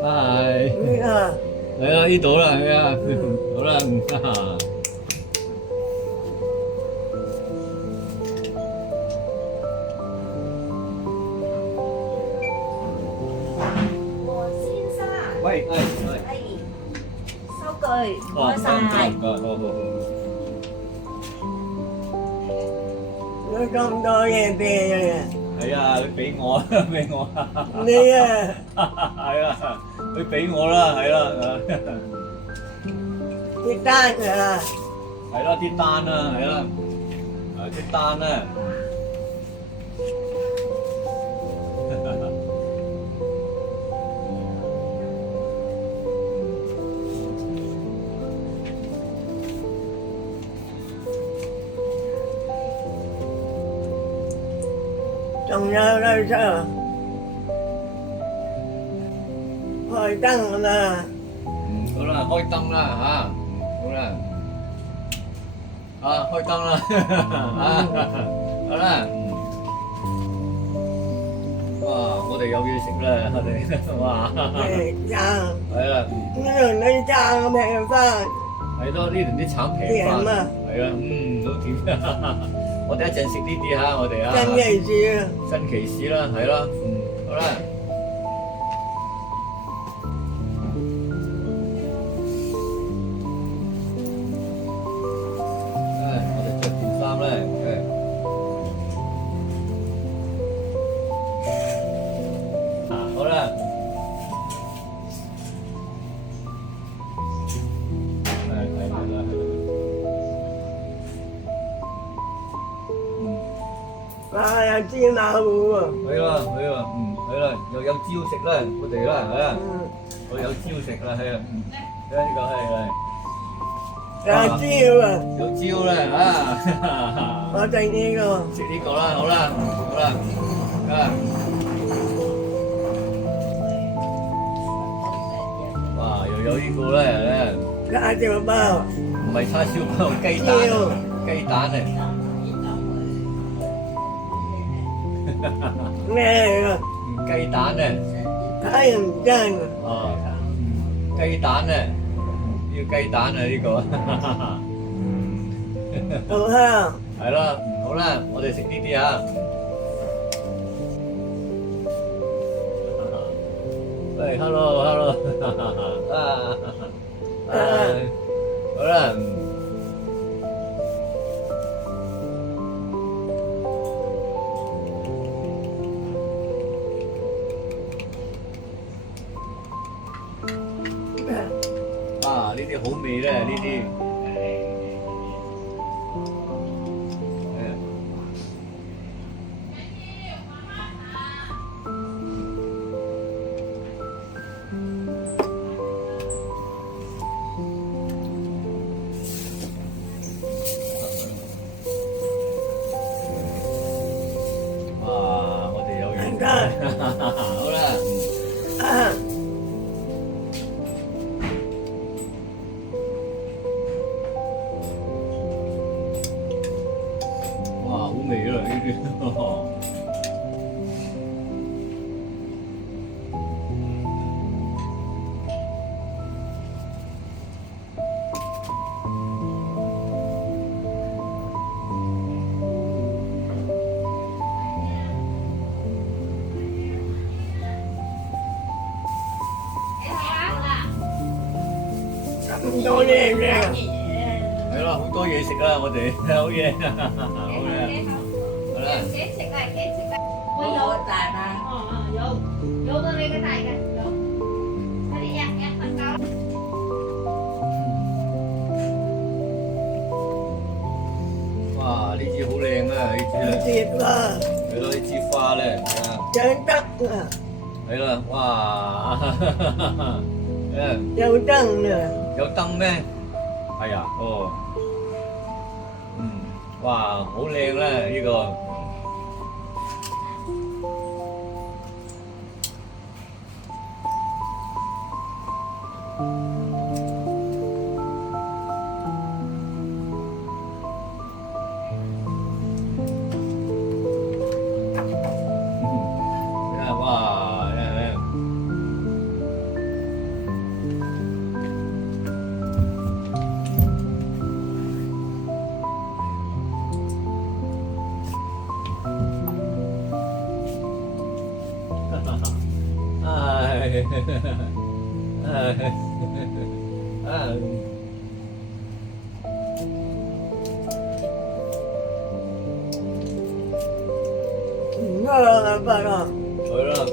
嗨，你啊，嚟啦，呢度啦，係啊，好啦，黃先生，喂，係，收據，唔該晒。有咁多嘢俾你，係啊，佢俾我，俾我，你啊，係啊，佢俾我啦，係啦，啲單啊，係啦，啲單啦，係啦，啲單啦。仲有咧就開燈啦，好啦，開燈啦嚇，好啦，開燈啦，好啦，哇，我哋有嘢食啦，我哋，哇，誒爭，係啦，呢度啲爭平翻，係咯，呢度啲橙平翻，甜啊係啊，好甜，我哋一陣食呢啲嚇，我哋啊，真嘅事啊，新奇士啦，係咯，好啦。我哋着件衫咧，好啦，哇有芝麻糊啊，係啦，係啦，又有蕉食啦，我哋啦，係啊，我有蕉食啦，係啊，呢個係有蕉啊，有蕉啦，我哋呢個食呢個啦，好啦，好啦，哇，又有呢個咧，叉燒包，唔係叉燒包，雞蛋，雞蛋啊！咩啊？雞蛋啊！睇唔真啊！哦，雞蛋啊！要雞蛋啊！呢個，好香，係啦，好啦，我哋食呢啲啊。喂，hello，好啦。呢啲好味咧，呢啲。哇！我哋有嘢，好啦。啊！哇，好味啊！呢啲。咁多嘢嘅，係咯，好多嘢食啦，我哋好嘢，好嘢，好啦。幾食啊？幾食啊？我有大嗎？有到你個大嘅有。我哋一份夠。哇！呢支好靚啊，呢支啊，接啦，係咯，呢支花咧，係啊，想得啊，係啦，哇！有燈啊，有燈咩？係啊，哦，哇，好靚啦呢個。ngon là bà rồi. Rồi đó.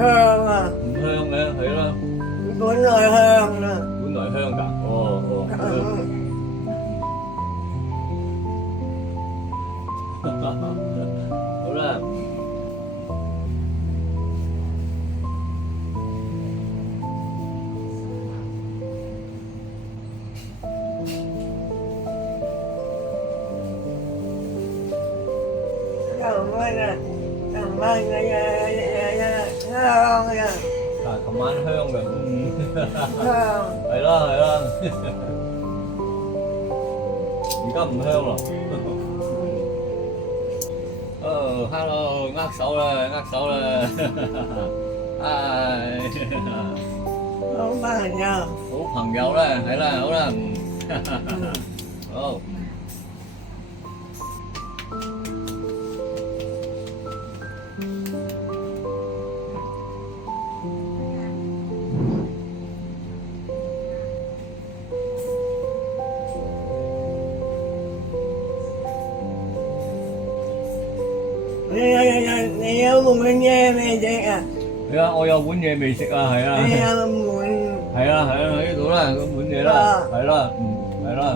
Ngon à. Hương đấy, thấy không? Bún nồi hơn nè. Bún nổi hương cả. Ồ, đúng rồi. Cảm ơn nè. Cảm ơn ngon nè. Cảm ơn hương rồi. Ngon. Thấy đó, thấy đó. Cầm hương rồi. Hello, ngắt sâu rồi. Ai. Không bằng nhau. Ủa, thằng dâu đó, thấy là ủa đó. Ồ. Đi ở vùng nghe mày chị à. Ôi ơi, bún nhê mì xịt à, hay Đi à. ở vùng. Hay đó, cái tủ đó, cái bún nhê đó. Hay đó, hay đó.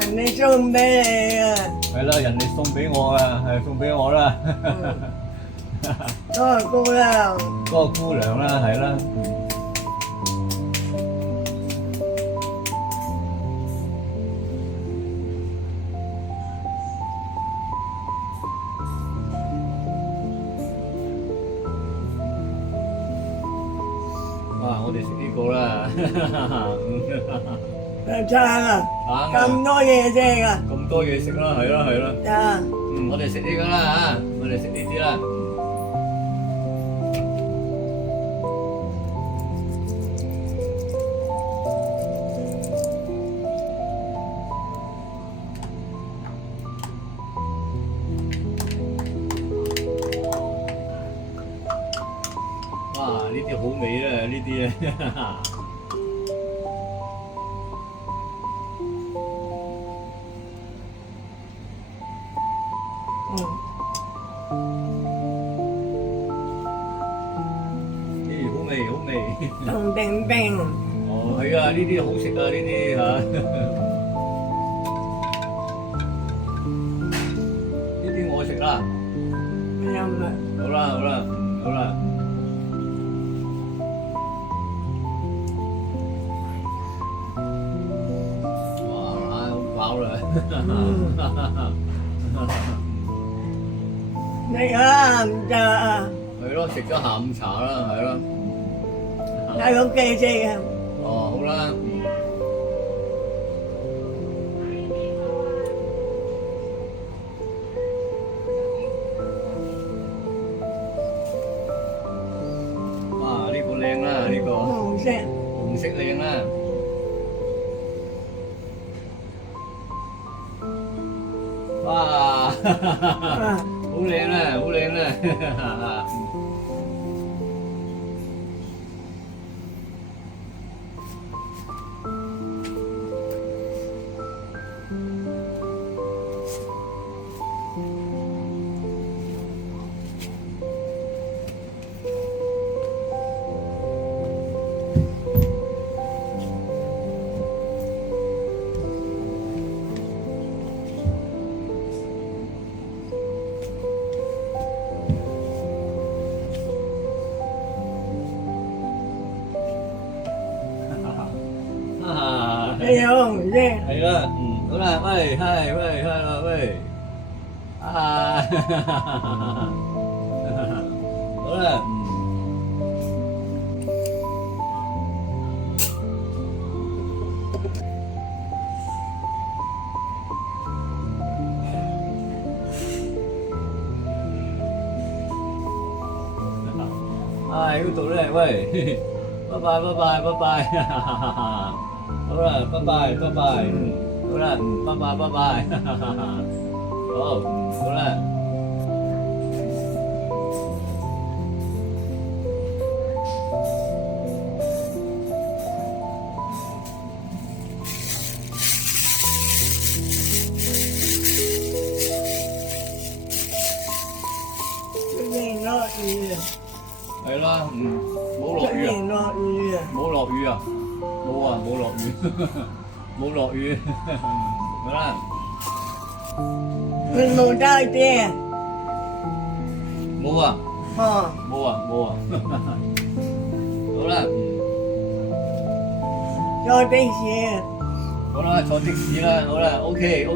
Anh đi xuống bé này à. Hay đó,人哋送俾我啊，係送俾我啦。Có cô nào. 嗰個姑娘啦，係啦。哇！我哋食呢個啦， Sao à? 啊 Cầm nói gì chứ à? 咁多嘢食啦，係啦係啦。 Dạ. 我哋食呢個啦嚇，我哋食呢啲啦。哇！呢啲好味啦，呢啲啊。呢同定定，哦，係啊，呢啲好食啊，呢啲嚇。呢啲我食啦。又咪好啦，好啦，好啦。哇，好飽啦。你啊唔得啊，係咯，食咗下午茶啦，係咯。喺屋企食啊，哦，好啦。哇！呢個靚啦，呢個紅色，紅色靚啦。哇！好靚啦，好靚啦。你有紅色，係啦，好啦，喂，係啦，喂，好啦，嗰度咧，喂，拜拜，好啦，拜拜，好啦，拜拜，好，好啦。出現落雨啊，係啦，冇落雨啊，出現落雨啊，冇落雨啊，冇啊，冇落雨，冇落雨，好啦，佢冇帶遮，冇啊，哦，冇啊，冇啊，好啦，坐的士，好啦，坐的士啦，好啦，OK，